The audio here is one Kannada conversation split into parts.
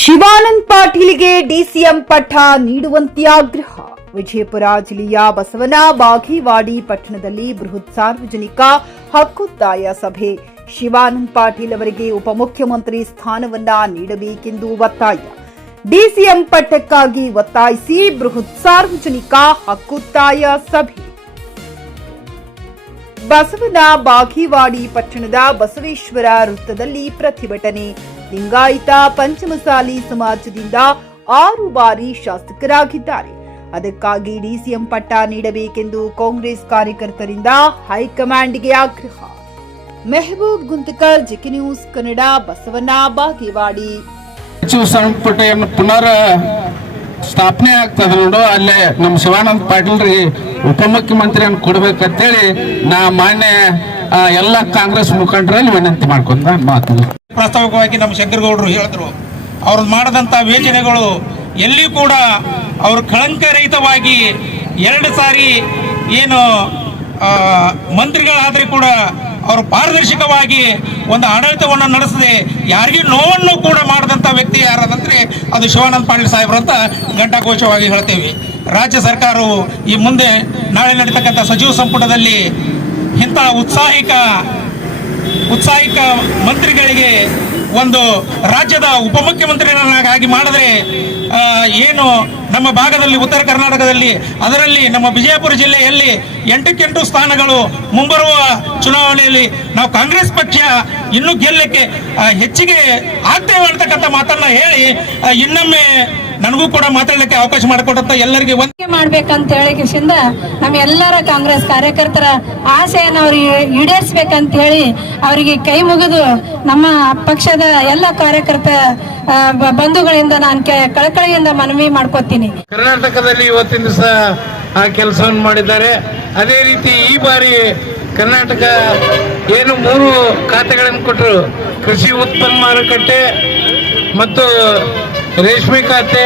ಶಿವಾನಂದ ಪಾಟೀಲ್ಗೆ ಡಿಸಿಎಂ ಪಟ್ಟ ನೀಡುವಂತೆ ಆಗ್ರಹ. ವಿಜಯಪುರ ಜಿಲ್ಲೆಯ ಬಸವನ ಬಾಗೇವಾಡಿ ಪಟ್ಟಣದಲ್ಲಿ ಬೃಹತ್ ಸಾರ್ವಜನಿಕ ಹಕ್ಕೊತ್ತಾಯ ಸಭೆ. ಶಿವಾನಂದ ಪಾಟೀಲ್ ಅವರಿಗೆ ಉಪಮುಖ್ಯಮಂತ್ರಿ ಸ್ಥಾನವನ್ನ ನೀಡಬೇಕೆಂದು ಒತ್ತಾಯ. ಡಿಸಿಎಂ ಪಟ್ಟಕ್ಕಾಗಿ ಒತ್ತಾಯಿಸಿ ಬೃಹತ್ ಸಾರ್ವಜನಿಕ ಹಕ್ಕೊತ್ತಾಯ ಸಭೆ. ಬಸವನ ಬಾಗೇವಾಡಿ ಪಟ್ಟಣದ ಬಸವೇಶ್ವರ ವೃತ್ತದಲ್ಲಿ ಪ್ರತಿಭಟನೆ. ಲಿಂಗಾಯತ ಪಂಚಮಸಾಲಿ ಸಮಾಜದಿಂದ 6 ಬಾರಿ ಶಾಸಕರಾಗಿದ್ದಾರೆ. ಅದಕ್ಕಾಗಿ ಡಿಸಿಎಂ ಪಟ್ಟ ನೀಡಬೇಕೆಂದು ಕಾಂಗ್ರೆಸ್ ಕಾರ್ಯಕರ್ತರಿಂದ ಹೈಕಮಾಂಡ್ಗೆ ಆಗ್ರಹ. Mehboob Guntakal, GK news Kannada, Basavana Bagewadi. ಸಚಿವ ಸಂಪುಟ ಪುನರ್ ಸ್ಥಾಪನೆ ಆಗ್ತದೆ ನೋಡು, ಅಲ್ಲೇ ನಮ್ಮ ಶಿವಾನಂದ ಪಾಟೀಲ್ರಿಗೆ ಉಪಮುಖ್ಯಮಂತ್ರಿಯನ್ನು ಕೊಡ್ಬೇಕಂತೇಳಿ ನಾ ಮಾನ್ಯ ಎಲ್ಲ ಕಾಂಗ್ರೆಸ್ ಮುಖಂಡರಲ್ಲಿ ವಿನಂತಿ ಮಾಡ್ಕೊಂಡ ಮಾತು. ಪ್ರಾಸ್ತಾವಿಕವಾಗಿ ನಮ್ಮ ಶಂಕರಗೌಡರು ಹೇಳಿದ್ರು, ಅವ್ರು ಮಾಡಿದಂಥ ಯೋಜನೆಗಳು ಎಲ್ಲಿ ಕೂಡ ಅವರು ಕಳಂಕರಹಿತವಾಗಿ 2 ಸಾರಿ ಏನು ಮಂತ್ರಿಗಳಾದರೆ ಕೂಡ ಅವರು ಪಾರದರ್ಶಕವಾಗಿ ಒಂದು ಆಡಳಿತವನ್ನು ನಡೆಸದೆ ಯಾರಿಗೂ ನೋವನ್ನು ಕೂಡ ಮಾಡಿದಂಥ ವ್ಯಕ್ತಿ ಯಾರಾದಂದರೆ ಅದು ಶಿವಾನಂದ ಪಾಟೀಲ್ ಸಾಹೇಬರು ಅಂತ ಘಂಟಾಘೋಷವಾಗಿ ಹೇಳ್ತೇವೆ. ರಾಜ್ಯ ಸರ್ಕಾರವು ಈ ಮುಂದೆ ನಾಳೆ ನಡೀತಕ್ಕಂಥ ಸಚಿವ ಸಂಪುಟದಲ್ಲಿ ಇಂಥ ಉತ್ಸಾಹಿಕ ಮಂತ್ರಿಗಳಿಗೆ ಒಂದು ರಾಜ್ಯದ ಉಪಮುಖ್ಯಮಂತ್ರಿಗಳನ್ನಾಗಿ ಮಾಡಿದ್ರೆ ಏನು ನಮ್ಮ ಭಾಗದಲ್ಲಿ ಉತ್ತರ ಕರ್ನಾಟಕದಲ್ಲಿ, ಅದರಲ್ಲಿ ನಮ್ಮ ವಿಜಯಪುರ ಜಿಲ್ಲೆಯಲ್ಲಿ 8ಕ್ಕೆ8 ಸ್ಥಾನಗಳು ಮುಂಬರುವ ಚುನಾವಣೆಯಲ್ಲಿ ನಾವು ಕಾಂಗ್ರೆಸ್ ಪಕ್ಷ ಇನ್ನೂ ಗೆಲ್ಲಕ್ಕೆ ಹೆಚ್ಚಿಗೆ ಆಗ್ತೇವೆ ಅಂತಕ್ಕಂಥ ಮಾತನ್ನ ಹೇಳಿ ಇನ್ನೊಮ್ಮೆ ನನಗೂ ಕೂಡ ಮಾತಾಡಲಿಕ್ಕೆ ಅವಕಾಶ ಮಾಡಿಕೊಡುತ್ತಾ ಎಲ್ಲರಿಗೆ ವಂದನೆ ಮಾಡ್ಬೇಕಂತ ಹೇಳಿಕಿಂದ ನಮ್ಮ ಎಲ್ಲರ ಕಾಂಗ್ರೆಸ್ ಕಾರ್ಯಕರ್ತರ ಆಸೆಯನ್ನು ಅವ್ರಿಗೆ ಈಡೇರಿಸಬೇಕಂತ ಹೇಳಿ ಅವರಿಗೆ ಕೈ ಮುಗಿದು ನಮ್ಮ ಪಕ್ಷದ ಎಲ್ಲ ಕಾರ್ಯಕರ್ತ ಬಂಧುಗಳಿಂದ ನಾನು ಕಳಕಳಿಯಿಂದ ಮನವಿ ಮಾಡ್ಕೋತೀನಿ. ಕರ್ನಾಟಕದಲ್ಲಿ ಇವತ್ತಿನ ದಿವಸ ಆ ಕೆಲಸವನ್ನು ಮಾಡಿದ್ದಾರೆ. ಅದೇ ರೀತಿ ಈ ಬಾರಿ ಕರ್ನಾಟಕ ಏನು 3 ಖಾತೆಗಳನ್ನು ಕೊಟ್ಟರು, ಕೃಷಿ ಉತ್ಪನ್ನ ಮಾರುಕಟ್ಟೆ ಮತ್ತು ರೇಷ್ಮೆ ಖಾತೆ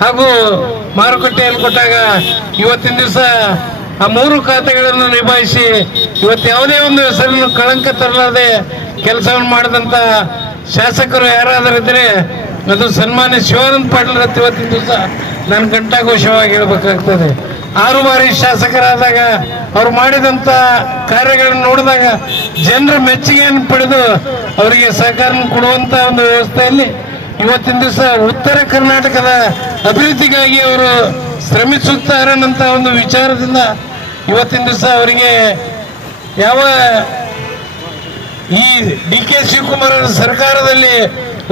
ಹಾಗೂ ಮಾರುಕಟ್ಟೆಯನ್ನು ಕೊಟ್ಟಾಗ ಇವತ್ತಿನ ದಿವಸ ಆ 3 ಖಾತೆಗಳನ್ನು ನಿಭಾಯಿಸಿ ಇವತ್ತು ಯಾವುದೇ ಒಂದು ಹೆಸರನ್ನು ಕಳಂಕ ತರಲಾದೆ ಕೆಲಸವನ್ನು ಮಾಡಿದಂಥ ಶಾಸಕರು ಯಾರಾದರೂ ಇದ್ದರೆ ಅದು ಸನ್ಮಾನ್ಯ ಶಿವಾನಂದ ಪಾಟೀಲ್ ಅಂತ ಇವತ್ತಿನ ದಿವಸ ನಾನು ಘಂಟಾಘೋಷವಾಗಿ ಹೇಳಬೇಕಾಗ್ತದೆ. 6 ಬಾರಿ ಶಾಸಕರಾದಾಗ ಅವ್ರು ಮಾಡಿದಂಥ ಕಾರ್ಯಗಳನ್ನು ನೋಡಿದಾಗ ಜನರ ಮೆಚ್ಚುಗೆಯನ್ನು ಪಡೆದು ಅವರಿಗೆ ಸಹಕಾರ ಕೊಡುವಂಥ ಒಂದು ವ್ಯವಸ್ಥೆಯಲ್ಲಿ ಇವತ್ತಿನ ದಿವಸ ಉತ್ತರ ಕರ್ನಾಟಕದ ಅಭಿವೃದ್ಧಿಗಾಗಿ ಅವರು ಶ್ರಮಿಸುತ್ತಾರೆ ಅನ್ನೋಂಥ ಒಂದು ವಿಚಾರದಿಂದ ಇವತ್ತಿನ ದಿವಸ ಅವರಿಗೆ ಯಾವ ಈ ಡಿ.ಕೆ. ಶಿವಕುಮಾರ್ ಅವರ ಸರ್ಕಾರದಲ್ಲಿ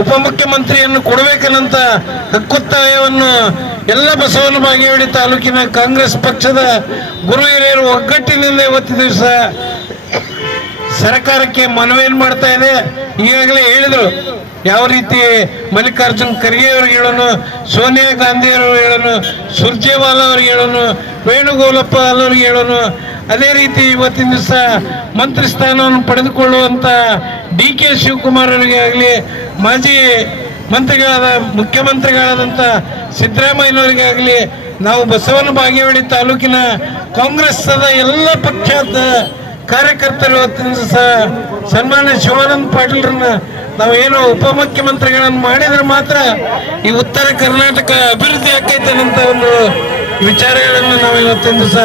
ಉಪಮುಖ್ಯಮಂತ್ರಿಯನ್ನು ಕೊಡಬೇಕನ್ನಂತ ಹಕ್ಕೊತ್ತಾಯವನ್ನು ಎಲ್ಲ ಬಸವನ ಬಾಗೇವಾಡಿ ತಾಲೂಕಿನ ಕಾಂಗ್ರೆಸ್ ಪಕ್ಷದ ಗುರು ಹಿರಿಯರು ಒಗ್ಗಟ್ಟಿನಿಂದ ಇವತ್ತಿನ ದಿವಸ ಸರ್ಕಾರಕ್ಕೆ ಮನವಿಯನ್ನು ಮಾಡ್ತಾ ಇದೆ. ಈಗಾಗಲೇ ಹೇಳಿದರು, ಯಾವ ರೀತಿ ಮಲ್ಲಿಕಾರ್ಜುನ್ ಖರ್ಗೆ ಅವ್ರಿಗೆ ಹೇಳೋನು, ಸೋನಿಯಾ ಗಾಂಧಿ ಅವ್ರಿಗೆ ಹೇಳೋನು, ಸುರ್ಜೇವಾಲಾ ಅವ್ರಿಗೆ ಹೇಳೋನು, ವೇಣುಗೋಪಾಲ್ ಅವ್ರಿಗೆ ಹೇಳೋನು, ಅದೇ ರೀತಿ ಇವತ್ತಿನ ದಿವಸ ಮಂತ್ರಿ ಸ್ಥಾನವನ್ನು ಪಡೆದುಕೊಳ್ಳುವಂಥ ಡಿ.ಕೆ. ಶಿವಕುಮಾರ್ ಅವರಿಗೆ ಆಗಲಿ, ಮಾಜಿ ಮಂತ್ರಿಗಳಾದ ಮುಖ್ಯಮಂತ್ರಿಗಳಾದಂಥ ಸಿದ್ದರಾಮಯ್ಯನವರಿಗೆ ಆಗಲಿ, ನಾವು ಬಸವನ ಬಾಗೇವಾಡಿ ತಾಲೂಕಿನ ಕಾಂಗ್ರೆಸ್ನ ಎಲ್ಲ ಪಕ್ಷದ ಕಾರ್ಯಕರ್ತರು ಇವತ್ತಿನ ದಿವಸ ಸನ್ಮಾನ್ಯ ಶಿವಾನಂದ ಪಾಟೀಲ್ರನ್ನ ನಾವೇನು ಉಪಮುಖ್ಯಮಂತ್ರಿಗಳನ್ನು ಮಾಡಿದ್ರೆ ಮಾತ್ರ ಈ ಉತ್ತರ ಕರ್ನಾಟಕ ಅಭಿವೃದ್ಧಿ ಆಕೈತೆ ಅನ್ನೋಂಥ ಒಂದು ವಿಚಾರಗಳನ್ನು ನಾವು ಇವತ್ತಿನ ದಿವಸ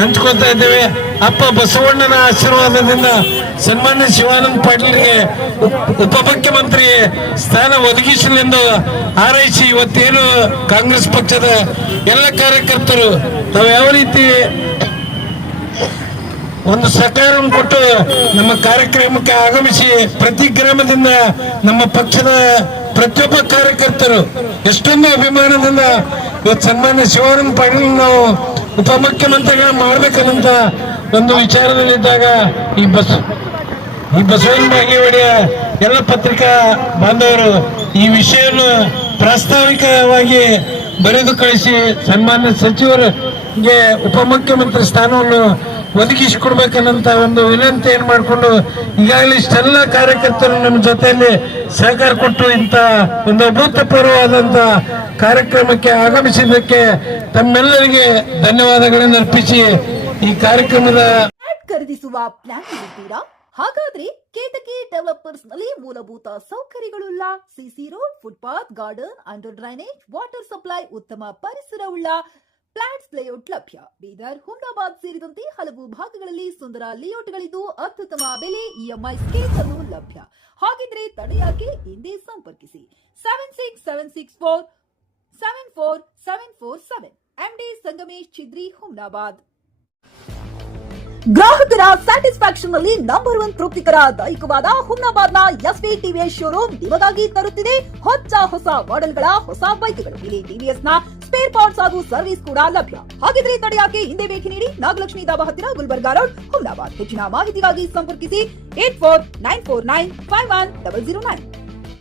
ಹಂಚ್ಕೊತಾ ಇದ್ದೇವೆ. ಅಪ್ಪ ಬಸವಣ್ಣನ ಆಶೀರ್ವಾದದಿಂದ ಸನ್ಮಾನ್ಯ ಶಿವಾನಂದ ಪಾಟೀಲ್ಗೆ ಉಪಮುಖ್ಯಮಂತ್ರಿ ಸ್ಥಾನ ಒದಗಿಸಲೆಂದು ಹಾರೈಸಿ ಇವತ್ತೇನು ಕಾಂಗ್ರೆಸ್ ಪಕ್ಷದ ಎಲ್ಲ ಕಾರ್ಯಕರ್ತರು ನಾವು ಯಾವ ರೀತಿ ಒಂದು ಸಹಕಾರವನ್ನು ಕೊಟ್ಟು ನಮ್ಮ ಕಾರ್ಯಕ್ರಮಕ್ಕೆ ಆಗಮಿಸಿ ಪ್ರತಿ ಗ್ರಾಮದಿಂದ ನಮ್ಮ ಪಕ್ಷದ ಪ್ರತಿಯೊಬ್ಬ ಕಾರ್ಯಕರ್ತರು ಎಷ್ಟೊಂದು ಅಭಿಮಾನದಿಂದ ಇವತ್ತು ಸನ್ಮಾನ್ಯ ಶಿವಾನಂದ ಪಾಟೀಲ್ ನಾವು ಉಪಮುಖ್ಯಮಂತ್ರಿಗಳ ಮಾಡ್ಬೇಕನ್ನಂತ ಒಂದು ವಿಚಾರದಲ್ಲಿದ್ದಾಗ ಈ ಬಸವನ ಬಾಗೇವಾಡಿಯ ಎಲ್ಲ ಪತ್ರಿಕಾ ಬಾಂಧವರು ಈ ವಿಷಯವನ್ನು ಪ್ರಾಸ್ತಾವಿಕವಾಗಿ ಬರೆದು ಕಳಿಸಿ ಸನ್ಮಾನ್ಯ ಸಚಿವರಿಗೆ ಉಪಮುಖ್ಯಮಂತ್ರಿ ಸ್ಥಾನವನ್ನು ಒದಗಿಸಿಕೊಡ್ಬೇಕನ್ನಂತ ಒಂದು ವಿನಂತಿಯನ್ನು ಮಾಡಿಕೊಂಡು ಈಗಾಗಲೇ ಇಷ್ಟೆಲ್ಲ ಕಾರ್ಯಕರ್ತರು ನಮ್ಮ ಜೊತೆಯಲ್ಲಿ ಸಹಕಾರ ಕೊಟ್ಟು ಇಂಥ ಒಂದು ಅಭೂತಪೂರ್ವವಾದಂಥ ಕಾರ್ಯಕ್ರಮಕ್ಕೆ ಆಗಮಿಸಿದ್ದಕ್ಕೆ ತಮ್ಮೆಲ್ಲರಿಗೆ ಧನ್ಯವಾದಗಳನ್ನು ಅರ್ಪಿಸಿ ಈ ಕಾರ್ಯಕ್ರಮದ ಖರೀದಿಸುವ ಪ್ಲಾನ್ ಇದ್ದೀರಾ? ಹಾಗಾದ್ರೆ ಕೇತಕಿ ಡೆವಲಪರ್ಸ್ ನಲ್ಲಿ ಮೂಲಭೂತ ಸೌಕರ್ಯಗಳುಳ್ಳ CC road, footpath, garden, under drainage, water supply, ಉತ್ತಮ ಪರಿಸರವುಳ್ಳ ಫ್ಲಾಟ್ಸ್ ಲೇಔಟ್ ಲಭ್ಯ. ಬೀದರ್, ಹುಮ್ನಾಬಾದ್ ಸೇರಿದಂತೆ ಹಲವು ಭಾಗಗಳಲ್ಲಿ ಸುಂದರ ಲೇಔಟ್ಗಳಿದ್ದು ಅತ್ಯುತ್ತಮ ಬೆಲೆ, ಇಎಂಐ ಸ್ಕೀಮ್ಸ್ ಅನ್ನು ಲಭ್ಯ. ಹಾಗಿದ್ರೆ ತಡೆಯಾಕೆ, ಹಿಂದೆ ಸಂಪರ್ಕಿಸಿ 7676474747 MD ಸಂಗಮೇಶ್ ಚಿದ್ರಿ, ಹುಮ್ನಾಬಾದ್. ಗ್ರಾಹಕರ ಸ್ಯಾಟಿಸ್ಫ್ಯಾಕ್ಷನ್ ನಲ್ಲಿ ನಂಬರ್ 1 ತೃಪ್ತಿಕರ ದೈಹಿಕವಾದ ಹುಮ್ನಾಬಾದ್ನ ಎಸ್ವಿ ಟಿವಿಎಸ್ ಶೋರೂಮ್ ನಿಮಗಾಗಿ ತರುತ್ತಿದೆ ಹೊಸ ಮಾಡೆಲ್ಗಳ ಹೊಸ ಬೈಕ್ಗಳು. ಇಲ್ಲಿ ಟಿವಿಎಸ್ ನ ಸ್ಪೇರ್ ಪಾರ್ಟ್ಸ್ ಹಾಗೂ ಸರ್ವಿಸ್ ಕೂಡ ಲಭ್ಯ. ಹಾಗಿದ್ರೆ ತಡೆಯಾಕೆ, ಹಿಂದೆ ಭೇಟಿ ನೀಡಿ. ನಾಗಲಕ್ಷ್ಮಿ ಧಾಬಾ ಹತ್ತಿರ, ಗುಲ್ಬರ್ಗಾ ರೋಡ್, ಹುಮ್ನಾಬಾದ್. ಹೆಚ್ಚಿನ ಮಾಹಿತಿಗಾಗಿ ಸಂಪರ್ಕಿಸಿ 8494951009.